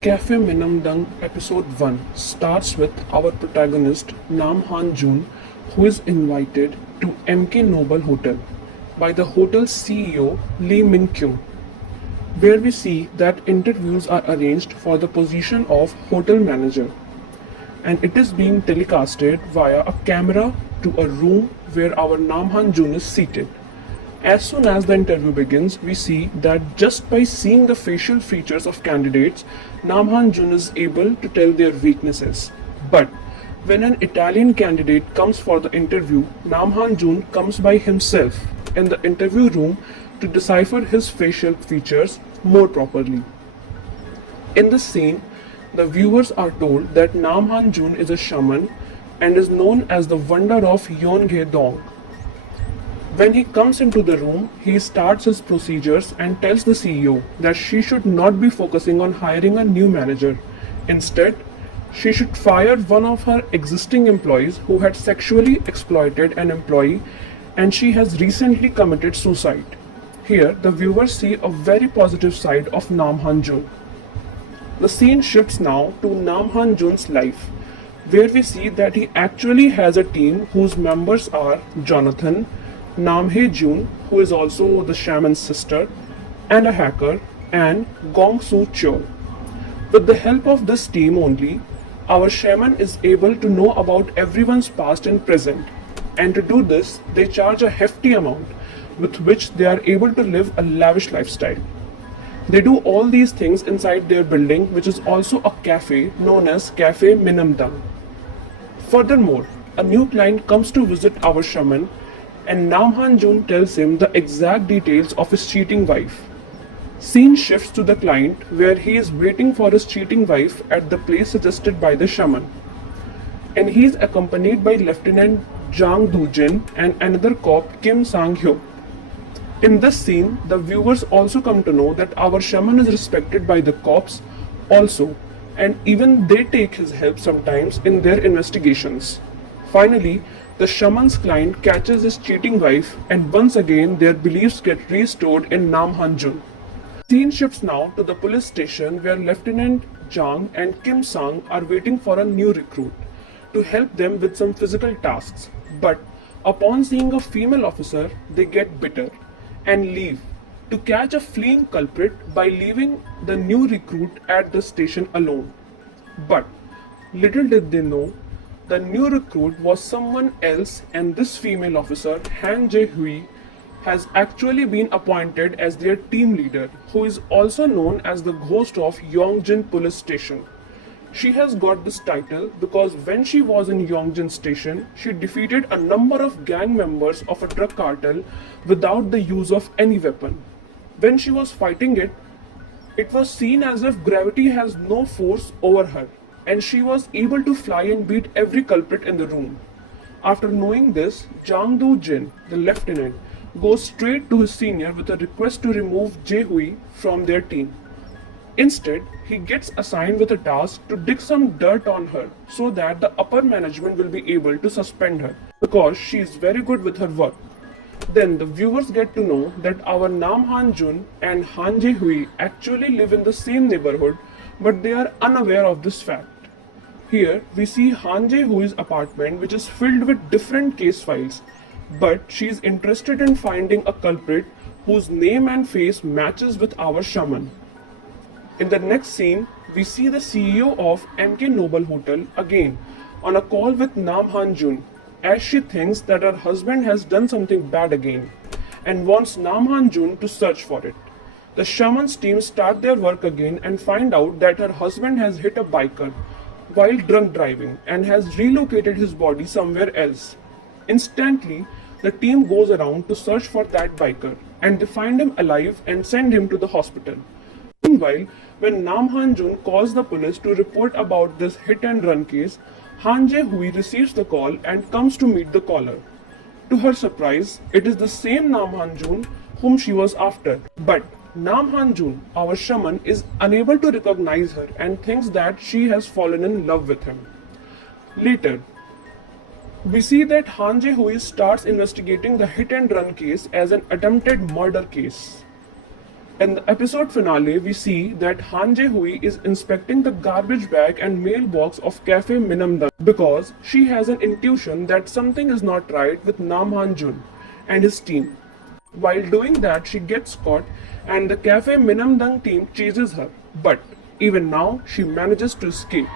Café Minamdang episode 1 starts with our protagonist Nam Han Joon, who is invited to MK Noble Hotel by the hotel's CEO Leeminho, where we see that interviews are arranged for the position of hotel manager, and it is being telecasted via a camera to a room where our Nam Han Joon is seated. As soon as the interview begins, we see that just by seeing the facial features of candidates, Nam Han Jun is able to tell their weaknesses. But when an Italian candidate comes for the interview, Nam Han Jun comes by himself in the interview room to decipher his facial features more properly. In this scene, the viewers are told that Nam Han Jun is a shaman and is known as the wonder of Yeongae-dong. When he comes into the room, he starts his procedures and tells the CEO that she should not be focusing on hiring a new manager. Instead, she should fire one of her existing employees who had sexually exploited an employee, and she has recently committed suicide. Here, the viewers see a very positive side of Nam Han Jun. The scene shifts now to Nam Han Jun's life, where we see that he actually has a team whose members are Jonathan, Nam Hae Jun, who is also the shaman's sister, and a hacker, and Gong Soo Cho. With the help of this team only, our shaman is able to know about everyone's past and present, and to do this, they charge a hefty amount with which they are able to live a lavish lifestyle. They do all these things inside their building, which is also a cafe known as Café Minamdang. Furthermore, a new client comes to visit our shaman, and Nam Han Jun tells him the exact details of his cheating wife. Scene shifts to the client where he is waiting for his cheating wife at the place suggested by the shaman, and he is accompanied by Lieutenant Jang Do-jin and another cop Kim Sang-hyuk. In this scene, the viewers also come to know that our shaman is respected by the cops also, and even they take his help sometimes in their investigations. Finally, the shaman's client catches his cheating wife, and once again their beliefs get restored in Nam Han Jun. Scene shifts now to the police station where Lieutenant Jang and Kim Sang are waiting for a new recruit to help them with some physical tasks. But upon seeing a female officer, they get bitter and leave to catch a fleeing culprit by leaving the new recruit at the station alone. But little did they know, the new recruit was someone else, and this female officer, Han Jae-hui, has actually been appointed as their team leader, who is also known as the ghost of Yongjin Police Station. She has got this title because when she was in Yongjin Station, she defeated a number of gang members of a drug cartel without the use of any weapon. When she was fighting it, it was seen as if gravity has no force over her, and she was able to fly and beat every culprit in the room. After knowing this, Jang Do-jin, the lieutenant, goes straight to his senior with a request to remove Jae-hui from their team. Instead, he gets assigned with a task to dig some dirt on her so that the upper management will be able to suspend her because she is very good with her work. Then the viewers get to know that our Nam Han Jun and Han Jae-hui actually live in the same neighborhood, but they are unaware of this fact. Here, we see Han Jae-hui's apartment, which is filled with different case files, but she is interested in finding a culprit whose name and face matches with our shaman. In the next scene, we see the CEO of MK Noble Hotel again on a call with Nam Han Jun, as she thinks that her husband has done something bad again and wants Nam Han Jun to search for it. The shaman's team start their work again and find out that her husband has hit a biker while drunk driving and has relocated his body somewhere else. Instantly, the team goes around to search for that biker, and they find him alive and send him to the hospital. Meanwhile, when Nam Han Jun calls the police to report about this hit and run case, Han Jae-hui receives the call and comes to meet the caller. To her surprise, it is the same Nam Han Jun whom she was after, but Nam Han Jun, our shaman, is unable to recognize her and thinks that she has fallen in love with him. Later, we see that Han Jae-hui starts investigating the hit and run case as an attempted murder case. In the episode finale, we see that Han Jae-hui is inspecting the garbage bag and mailbox of Café Minamdang because she has an intuition that something is not right with Nam Han Jun and his team. While doing that, she gets caught and the Café Minamdang team chases her. But even now, she manages to escape.